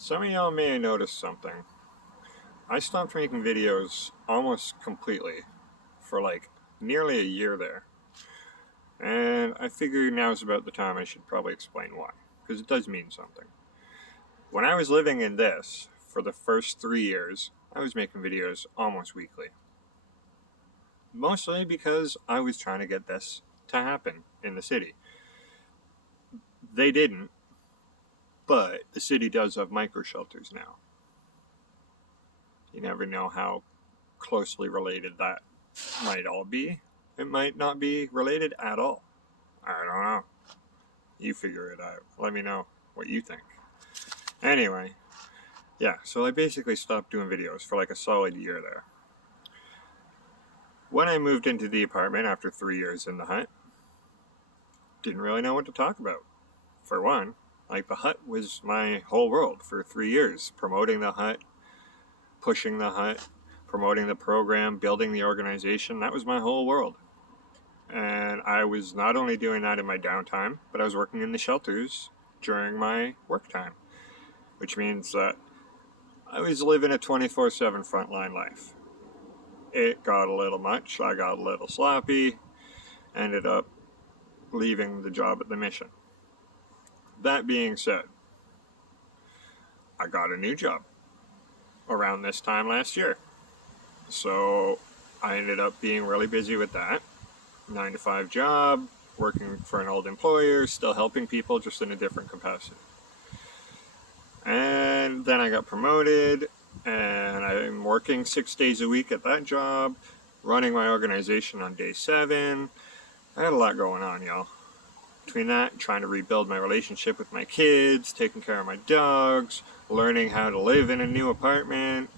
Some of y'all may have noticed something. I stopped making videos almost completely for like nearly a year there. And I figure now's about the time I should probably explain why, because it does mean something. When I was living in this, for the first 3 years, I was making videos almost weekly. Mostly because I was trying to get this to happen in the city. They didn't, but the city does have micro shelters now. You never know how closely related that might all be. It might not be related at all. I don't know. You figure it out. Let me know what you think. Anyway, yeah, so I basically stopped doing videos for like a solid year there. When I moved into the apartment after 3 years in the hut, didn't really know what to talk about. For one, like the hut was my whole world for 3 years. Promoting the hut, pushing the hut, promoting the program, building the organization, that was my whole world. And I was not only doing that in my downtime, but I was working in the shelters during my work time, which means that I was living a 24/7 frontline life. It got a little much, I got a little sloppy, ended up leaving the job at the mission. That being said, I got a new job around this time last year. So I ended up being really busy with that. 9-to-5 job, working for an old employer, still helping people, just in a different capacity. And then I got promoted, and I'm working 6 days a week at that job, running my organization on day 7. I had a lot going on, y'all. Between that, trying to rebuild my relationship with my kids, taking care of my dogs, learning how to live in a new apartment.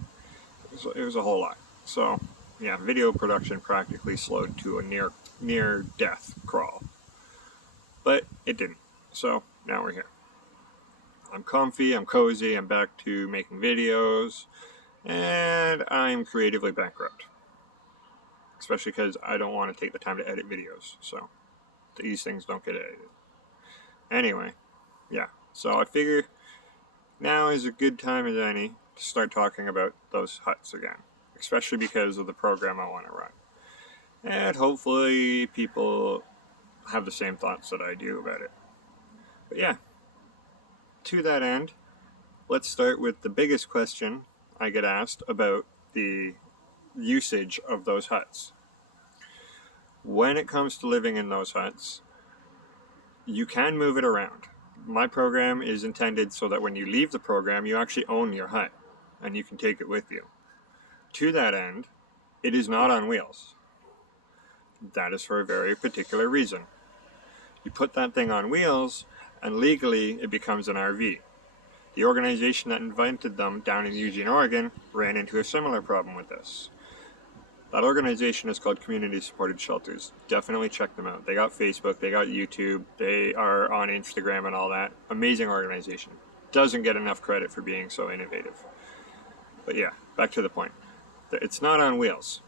It was a whole lot. So, yeah, video production practically slowed to a near death crawl. But it didn't. So, now we're here. I'm comfy, I'm cozy, I'm back to making videos, and I'm creatively bankrupt. Especially because I don't want to take the time to edit videos, so these things don't get edited. Anyway, yeah, so I figure now is a good time as any to start talking about those huts again, especially because of the program I want to run. And hopefully people have the same thoughts that I do about it. But yeah, to that end, let's start with the biggest question I get asked about the usage of those huts. When it comes to living in those huts, you can move it around. My program is intended so that when you leave the program, you actually own your hut and you can take it with you. To that end, it is not on wheels. That is for a very particular reason. You put that thing on wheels and legally it becomes an RV. The organization that invented them down in Eugene, Oregon ran into a similar problem with this. That organization is called Community Supported Shelters. Definitely check them out. They got Facebook, they got YouTube, they are on Instagram and all that. Amazing organization. Doesn't get enough credit for being so innovative. But yeah, back to the point. It's not on wheels.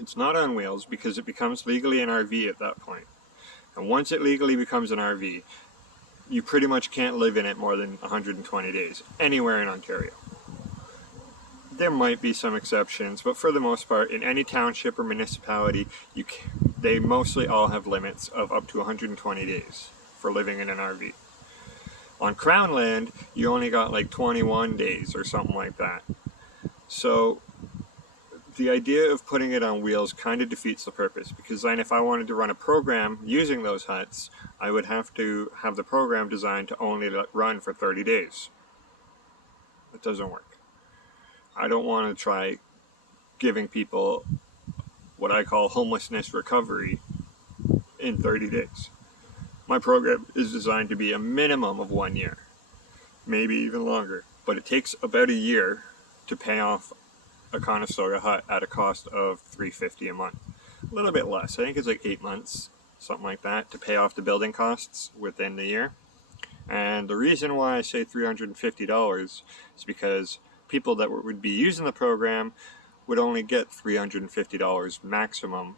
It's not on wheels because it becomes legally an RV at that point. And once it legally becomes an RV, you pretty much can't live in it more than 120 days, anywhere in Ontario. There might be some exceptions, but for the most part, in any township or municipality, they mostly all have limits of up to 120 days for living in an RV. On Crown land, you only got like 21 days or something like that. So the idea of putting it on wheels kind of defeats the purpose, because then if I wanted to run a program using those huts, I would have to have the program designed to only run for 30 days. It doesn't work. I don't want to try giving people what I call homelessness recovery in 30 days. My program is designed to be a minimum of 1 year, maybe even longer, but it takes about a year to pay off a Conestoga Hut at a cost of $350 a month. A little bit less. I think it's like 8 months, something like that, to pay off the building costs within the year. And the reason why I say $350 is because people that would be using the program would only get $350 maximum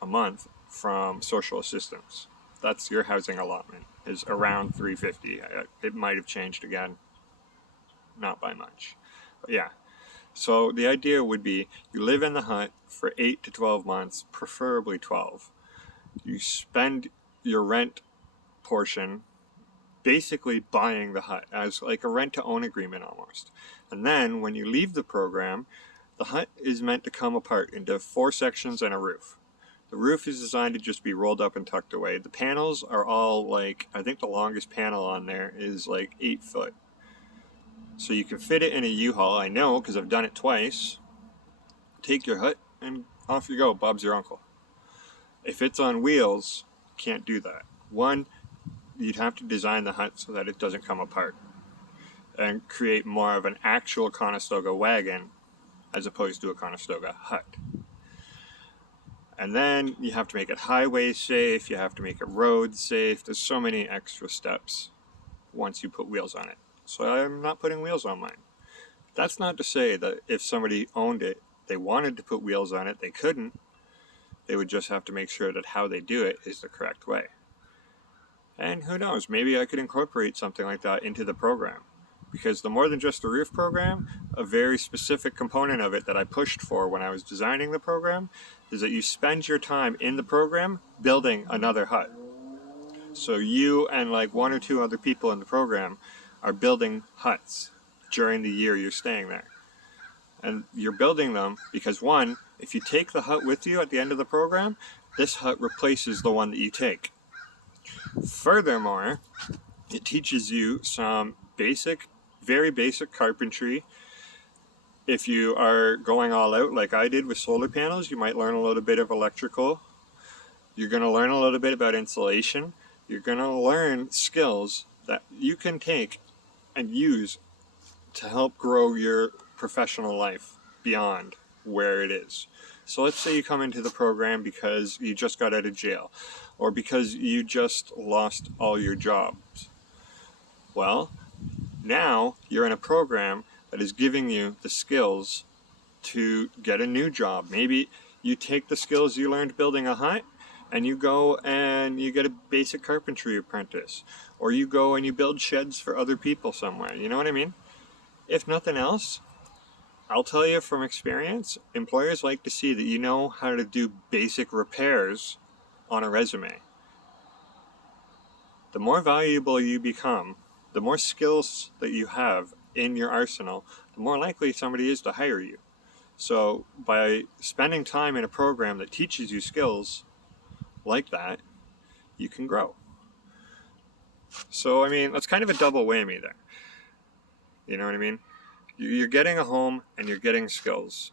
a month from social assistance. That's your housing allotment, is around $350. It might have changed again. not by much. But yeah, so the idea would be you live in the hut for 8 to 12 months, preferably 12. You spend your rent portion basically buying the hut as like a rent-to-own agreement almost. And then when you leave the program, the hut is meant to come apart into 4 sections and a roof. The roof is designed to just be rolled up and tucked away. The panels are all like, I think the longest panel on there is like 8 foot. So you can fit it in a U-Haul, I know, because I've done it twice. Take your hut and off you go, Bob's your uncle. If it's on wheels, can't do that. One, you'd have to design the hut so that it doesn't come apart and create more of an actual Conestoga wagon as opposed to a Conestoga hut. And then you have to make it highway safe, you have to make it road safe. There's so many extra steps once you put wheels on it. So I'm not putting wheels on mine. That's not to say that if somebody owned it, they wanted to put wheels on it, they couldn't. They would just have to make sure that how they do it is the correct way. And who knows, maybe I could incorporate something like that into the program. Because the More Than Just a Roof program, a very specific component of it that I pushed for when I was designing the program, is that you spend your time in the program building another hut. So you and like 1 or 2 other people in the program are building huts during the year you're staying there. And you're building them because, one, if you take the hut with you at the end of the program, this hut replaces the one that you take. Furthermore, it teaches you some very basic carpentry. If you are going all out like I did with solar panels, you might learn a little bit of electrical. You're going to learn a little bit about insulation. You're going to learn skills that you can take and use to help grow your professional life beyond where it is. So let's say you come into the program because you just got out of jail, or because you just lost all your jobs. Well, now you're in a program that is giving you the skills to get a new job. Maybe you take the skills you learned building a hut and you go and you get a basic carpentry apprentice, or you go and you build sheds for other people somewhere. You know what I mean? If nothing else, I'll tell you from experience, employers like to see that you know how to do basic repairs on a resume. The more valuable you become, the more skills that you have in your arsenal, the more likely somebody is to hire you. So by spending time in a program that teaches you skills like that, you can grow. So I mean, that's kind of a double whammy there. You know what I mean? You're getting a home and you're getting skills.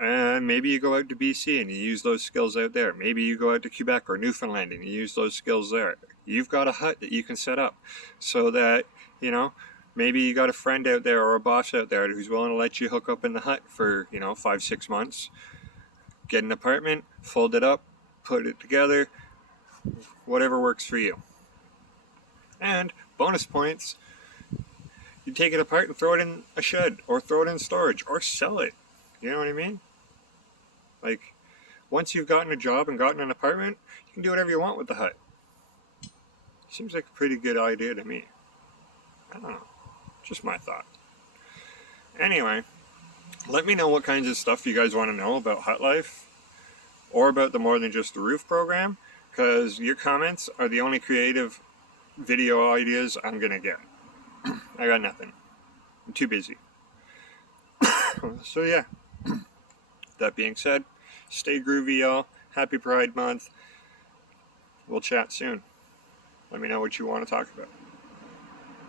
And maybe you go out to BC and you use those skills out there. Maybe you go out to Quebec or Newfoundland and you use those skills there. You've got a hut that you can set up so that, you know, maybe you got a friend out there or a boss out there who's willing to let you hook up in the hut for, 5-6 months. Get an apartment, fold it up, put it together, whatever works for you. And bonus points, you take it apart and throw it in a shed, or throw it in storage, or sell it. You know what I mean? Like, once you've gotten a job and gotten an apartment, you can do whatever you want with the hut. Seems like a pretty good idea to me. I don't know. Just my thought. Anyway, let me know what kinds of stuff you guys want to know about hut life, or about the More Than Just a Roof program, because your comments are the only creative video ideas I'm gonna get. I got nothing. I'm too busy. So yeah, that being said, stay groovy, y'all. Happy Pride Month. We'll chat soon. Let me know what you want to talk about.